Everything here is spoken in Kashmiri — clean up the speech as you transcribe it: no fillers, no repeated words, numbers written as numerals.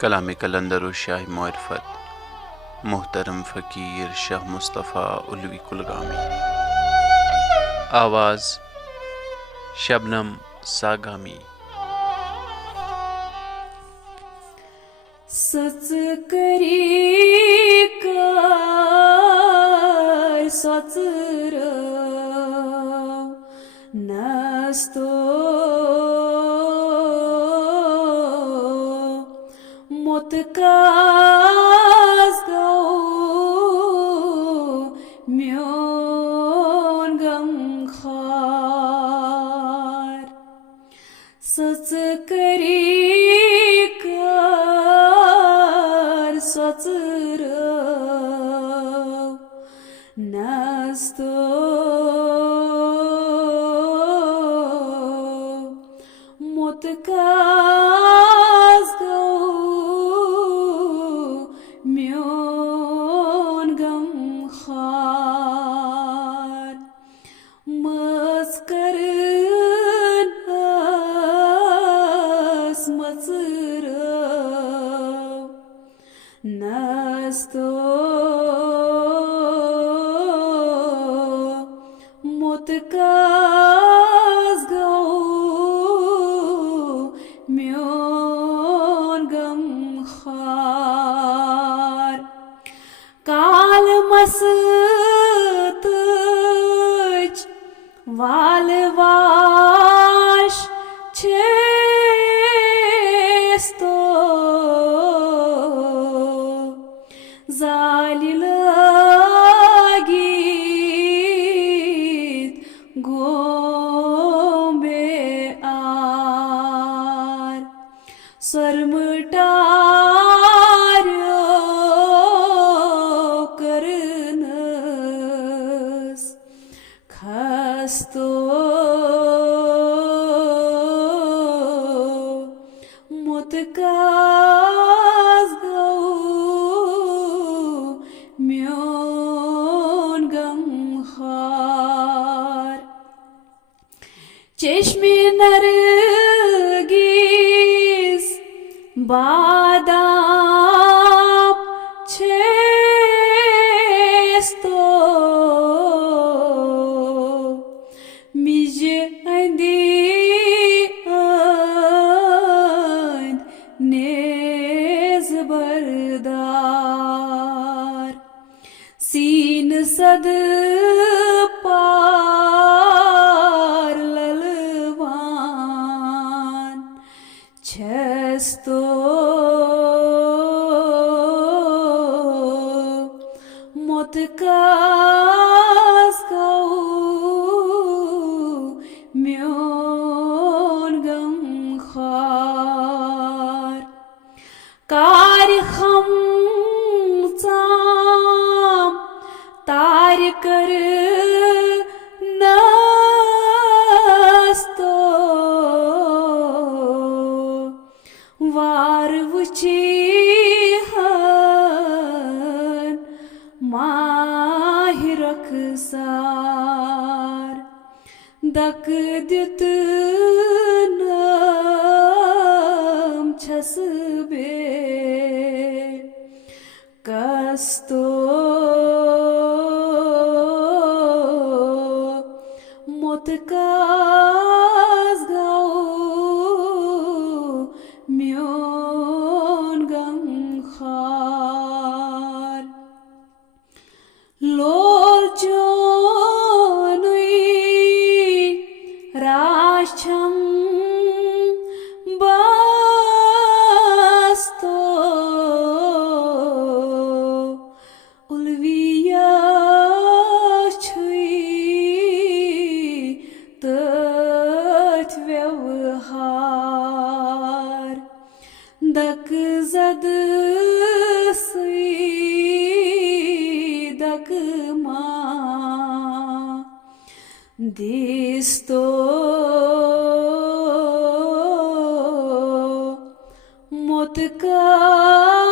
कलाम कलंदर शाह मारिफत मोहतरम फ़कीर शाह मुस्तफ़ा उलवी कुलगामी। आवाज़ शबनम सागामी। सच करी कर सच नस्तो मुतकास गो म्योन गम खार सच करी कर सच नस्तो मुतकास गो म्योन गम खार मस्करन मचर नस्तो मुतकास गो म्योन गम खार काल मस्तच वालवाश छेस्तो जालिलगीत गोंबे आर स्वरमटार्यो करनस खस्तो मुतकास गो म्योन गम खार चेश्मे नरगिस बादाम छेस्तो मिजे अंदी नेज बरदार सीन सद पार ललवान छस्तो मुतकास गो म्योन गम खार कार हम चाम तार कर नस्तो वार वुची हन माहिरक सार दक दित नाम छसबे कस्तो मुतकास गो म्योन गम खार लोल जोनुई राशम बस्तो उलविया छुई तथ व्यवहार दक जद सुई दक मां दिस्तो मुतकास